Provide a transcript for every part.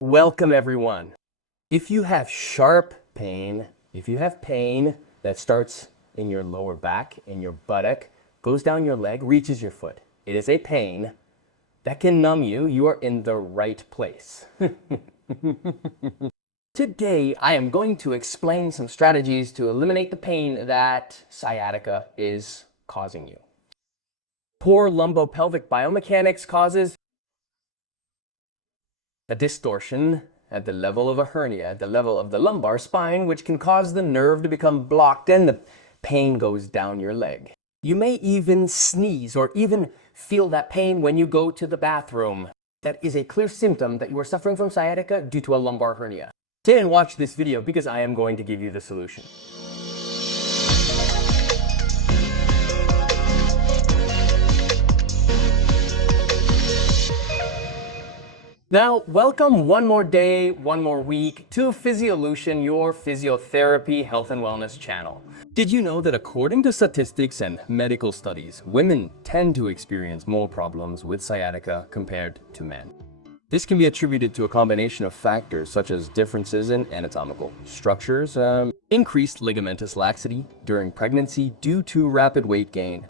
Welcome everyone. If you have sharp pain, if you have pain that starts in your lower back, in your buttock, goes down your leg, reaches your foot, it is a pain that can numb you, you are in the right place. Today, I am going to explain some strategies to eliminate the pain that sciatica is causing you. Poor lumbopelvic biomechanics causes a distortion at the level of a hernia, at the level of the lumbar spine, which can cause the nerve to become blocked and the pain goes down your leg. You may even sneeze or even feel that pain when you go to the bathroom. That is a clear symptom that you are suffering from sciatica due to a lumbar hernia. Stay and watch this video because I am going to give you the solution. Now, welcome one more day, one more week to Fisiolution, your physiotherapy, health and wellness channel. Did you know that according to statistics and medical studies, women tend to experience more problems with sciatica compared to men? This can be attributed to a combination of factors such as differences in anatomical structures, increased ligamentous laxity during pregnancy due to rapid weight gain,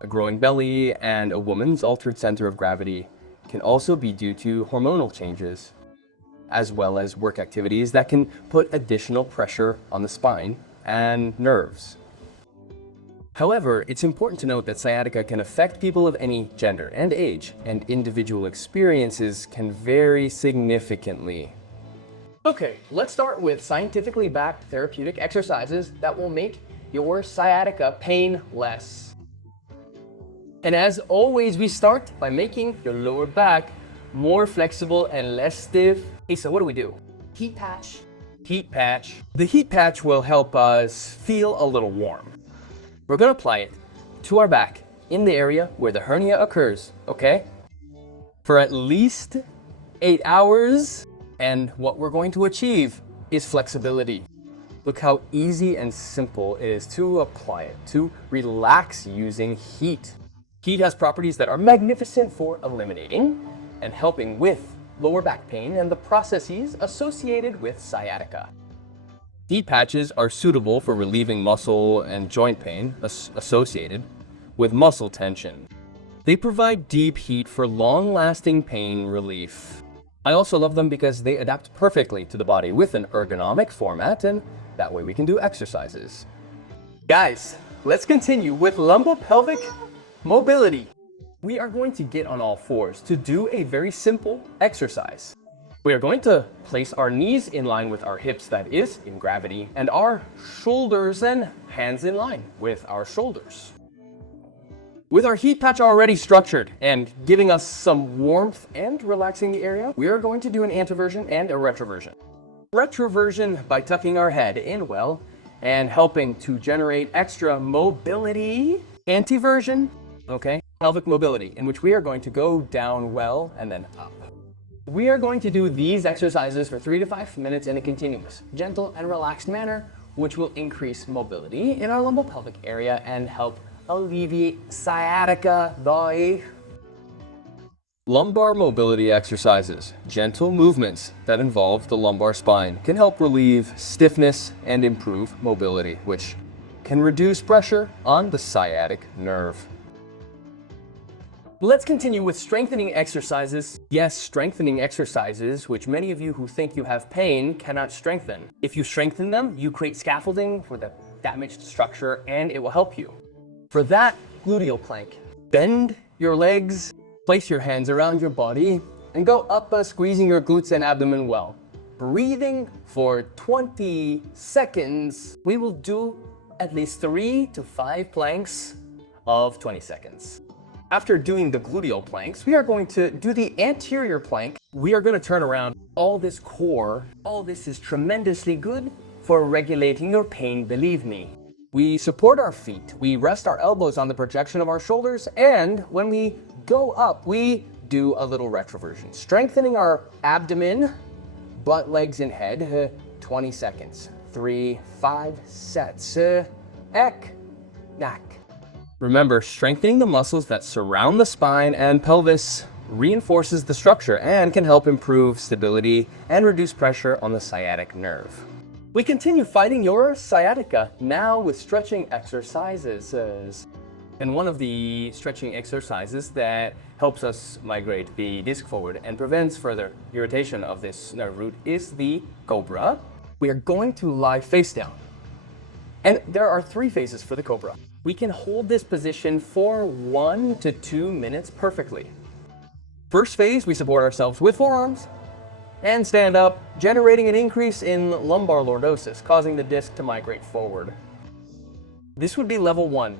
a growing belly, and a woman's altered center of gravity can also be due to hormonal changes, as well as work activities that can put additional pressure on the spine and nerves. However, it's important to note that sciatica can affect people of any gender and age, and individual experiences can vary significantly. Okay, let's start with scientifically backed therapeutic exercises that will make your sciatica pain less. And as always, we start by making your lower back more flexible and less stiff. Hey, so what do? Heat patch. Heat patch. The heat patch will help us feel a little warm. We're gonna apply it to our back in the area where the hernia occurs, okay? For at least 8 hours. And what we're going to achieve is flexibility. Look how easy and simple it is to apply it, to relax using heat. Heat has properties that are magnificent for eliminating and helping with lower back pain and the processes associated with sciatica. Heat patches are suitable for relieving muscle and joint pain associated with muscle tension. They provide deep heat for long-lasting pain relief. I also love them because they adapt perfectly to the body with an ergonomic format, and that way we can do exercises. Guys, let's continue with lumbopelvic mobility. We are going to get on all fours to do a very simple exercise. We are going to place our knees in line with our hips, that is, in gravity, and our shoulders and hands in line with our shoulders. With our heat patch already structured and giving us some warmth and relaxing the area, we are going to do an anteversion and a retroversion. Retroversion by tucking our head in well and helping to generate extra mobility. Anteversion, okay, pelvic mobility, in which we are going to go down well and then up. We are going to do these exercises for 3 to 5 minutes in a continuous, gentle and relaxed manner, which will increase mobility in our lumbopelvic area and help alleviate sciatica. Lumbar mobility exercises, gentle movements that involve the lumbar spine, can help relieve stiffness and improve mobility, which can reduce pressure on the sciatic nerve. Let's continue with strengthening exercises. Yes, strengthening exercises, which many of you who think you have pain cannot strengthen. If you strengthen them, you create scaffolding for the damaged structure and it will help you. For that, gluteal plank. Bend your legs, place your hands around your body, and go up, squeezing your glutes and abdomen well. Breathing for 20 seconds. We will do at least 3 to 5 planks of 20 seconds. After doing the gluteal planks, we are going to do the anterior plank. We are going to turn around all this core. All this is tremendously good for regulating your pain, believe me. We support our feet. We rest our elbows on the projection of our shoulders. And when we go up, we do a little retroversion, strengthening our abdomen, butt, legs, and head. 20 seconds. 3, 5 sets. Ek, nak. Remember, strengthening the muscles that surround the spine and pelvis reinforces the structure and can help improve stability and reduce pressure on the sciatic nerve. We continue fighting your sciatica now with stretching exercises. And one of the stretching exercises that helps us migrate the disc forward and prevents further irritation of this nerve root is the cobra. We are going to lie face down. And there are 3 phases for the cobra. We can hold this position for 1 to 2 minutes perfectly. First phase, we support ourselves with forearms and stand up, generating an increase in lumbar lordosis, causing the disc to migrate forward. This would be level 1.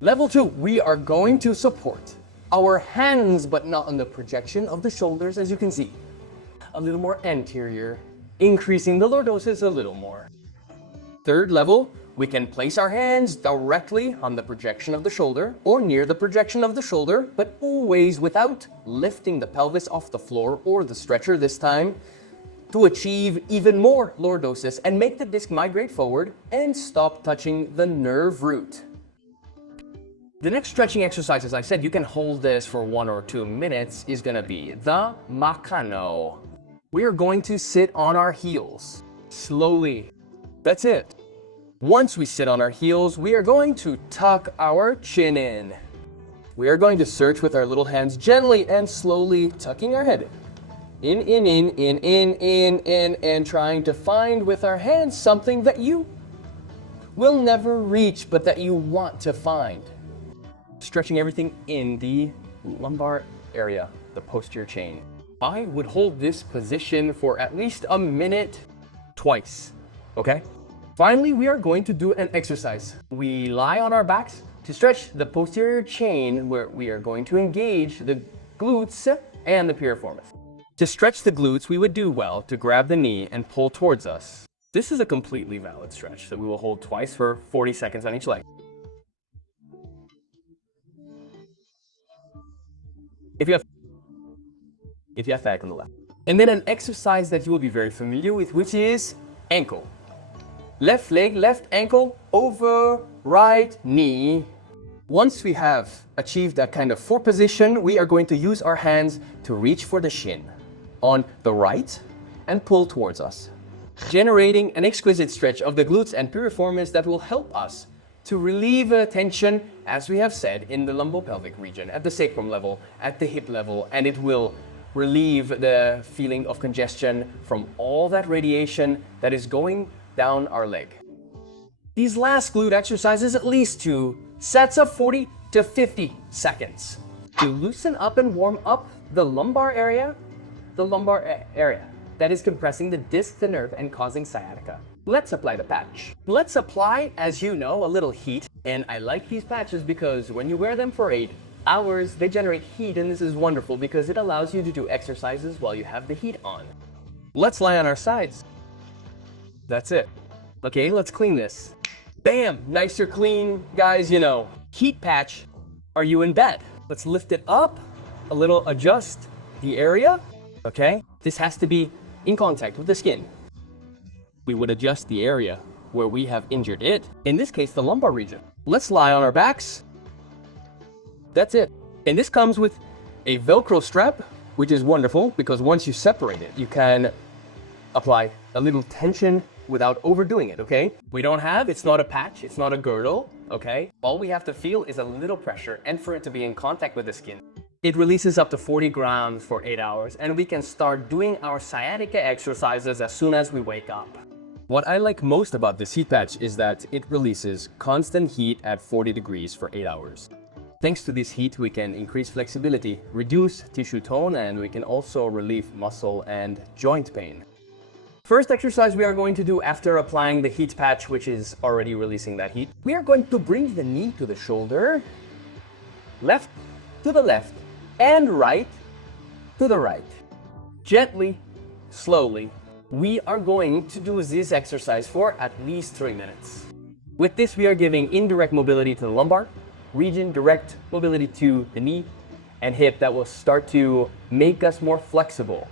Level 2, we are going to support our hands, but not on the projection of the shoulders, as you can see. A little more anterior, increasing the lordosis a little more. Third level, we can place our hands directly on the projection of the shoulder or near the projection of the shoulder, but always without lifting the pelvis off the floor or the stretcher this time, to achieve even more lordosis and make the disc migrate forward and stop touching the nerve root. The next stretching exercise, as I said, you can hold this for 1 or 2 minutes, is gonna be the Macano. We are going to sit on our heels, slowly. That's it. Once we sit on our heels, we are going to tuck our chin in. We are going to search with our little hands gently and slowly tucking our head in, and trying to find with our hands something that you will never reach, but that you want to find. Stretching everything in the lumbar area, the posterior chain. I would hold this position for at least a minute twice, okay? Finally, we are going to do an exercise. We lie on our backs to stretch the posterior chain, where we are going to engage the glutes and the piriformis. To stretch the glutes, we would do well to grab the knee and pull towards us. This is a completely valid stretch that we will hold twice for 40 seconds on each leg. If you have back on the left. And then an exercise that you will be very familiar with, which is ankle. Left leg, left ankle, over right knee. Once we have achieved that kind of 4 position, we are going to use our hands to reach for the shin on the right and pull towards us, generating an exquisite stretch of the glutes and piriformis that will help us to relieve tension, as we have said, in the lumbopelvic region, at the sacrum level, at the hip level, and it will relieve the feeling of congestion from all that radiation that is going down our leg. These last glute exercises, at least 2 sets of 40 to 50 seconds to loosen up and warm up the lumbar area that is compressing the disc, the nerve, and causing sciatica. Let's apply the patch. Let's apply, as you know, a little heat. And I like these patches because when you wear them for 8 hours, they generate heat, and this is wonderful because it allows you to do exercises while you have the heat on. Let's lie on our sides. That's it. Okay, let's clean this. Bam! Nicer clean, guys, you know. Heat patch. Are you in bed? Let's lift it up a little, adjust the area. Okay? This has to be in contact with the skin. We would adjust the area where we have injured it. In this case, the lumbar region. Let's lie on our backs. That's it. And this comes with a Velcro strap, which is wonderful because once you separate it, you can apply a little tension without overdoing it, okay? It's not a patch, it's not a girdle, okay? All we have to feel is a little pressure and for it to be in contact with the skin. It releases up to 40 grams for 8 hours, and we can start doing our sciatica exercises as soon as we wake up. What I like most about this heat patch is that it releases constant heat at 40 degrees for 8 hours. Thanks to this heat, we can increase flexibility, reduce tissue tone, and we can also relieve muscle and joint pain. First exercise we are going to do after applying the heat patch, which is already releasing that heat, we are going to bring the knee to the shoulder, left to the left, and right to the right. Gently, slowly, we are going to do this exercise for at least 3 minutes. With this, we are giving indirect mobility to the lumbar region, direct mobility to the knee and hip that will start to make us more flexible.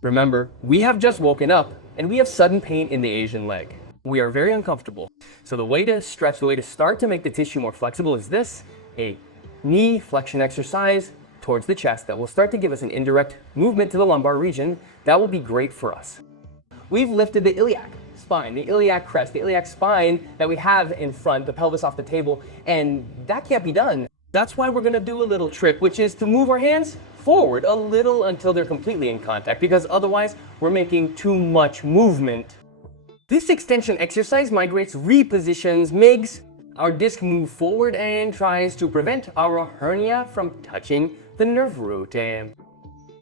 Remember, we have just woken up and we have sudden pain in the Asian leg. We are very uncomfortable. So the way to stretch, the way to start to make the tissue more flexible is this, a knee flexion exercise towards the chest that will start to give us an indirect movement to the lumbar region that will be great for us. We've lifted the iliac spine, the iliac crest, the iliac spine that we have in front, the pelvis off the table, and that can't be done. That's why we're gonna do a little trick, which is to move our hands forward a little until they're completely in contact, because otherwise we're making too much movement. This extension exercise migrates, repositions, makes our disc move forward and tries to prevent our hernia from touching the nerve root.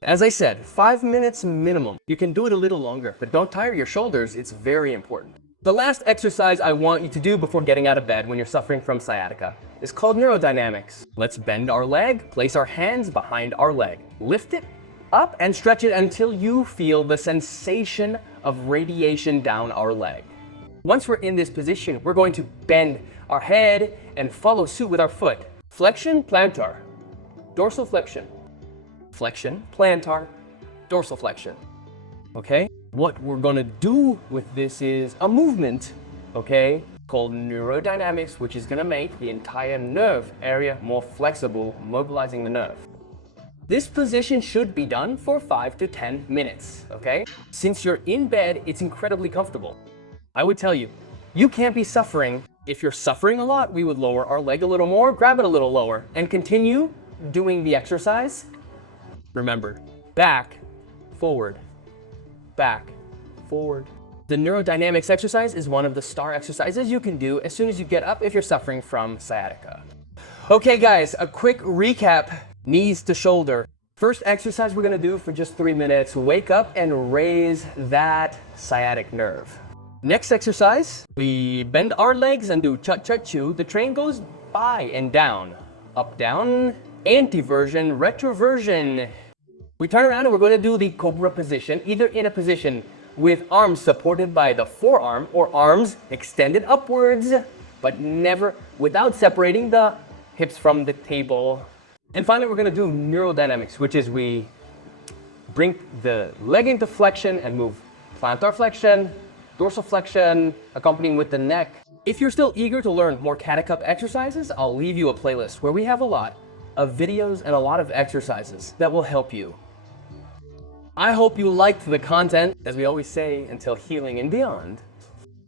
As I said, 5 minutes minimum. You can do it a little longer, but don't tire your shoulders. It's very important. The last exercise I want you to do before getting out of bed when you're suffering from sciatica is called neurodynamics. Let's bend our leg, place our hands behind our leg, lift it up and stretch it until you feel the sensation of radiation down our leg. Once we're in this position, we're going to bend our head and follow suit with our foot. Flexion, plantar, dorsal flexion, flexion, plantar, dorsal flexion. Okay? What we're gonna do with this is a movement, okay, called neurodynamics, which is gonna make the entire nerve area more flexible, mobilizing the nerve. This position should be done for 5 to 10 minutes, okay? Since you're in bed, it's incredibly comfortable. I would tell you, you can't be suffering. If you're suffering a lot, we would lower our leg a little more, grab it a little lower, and continue doing the exercise. Remember, back, forward, back, forward. The neurodynamics exercise is one of the star exercises you can do as soon as you get up if you're suffering from sciatica. Okay guys, a quick recap. Knees to shoulder. First exercise we're gonna do for just 3 minutes. Wake up and raise that sciatic nerve. Next exercise, we bend our legs and do cha-cha-chu. The train goes by and down, up, down, anteversion, retroversion. We turn around and we're going to do the cobra position, either in a position with arms supported by the forearm or arms extended upwards, but never without separating the hips from the table. And finally, we're going to do neurodynamics, which is we bring the leg into flexion and move plantar flexion, dorsal flexion, accompanying with the neck. If you're still eager to learn more catech-up exercises, I'll leave you a playlist where we have a lot of videos and a lot of exercises that will help you. I hope you liked the content. As we always say, until healing and beyond.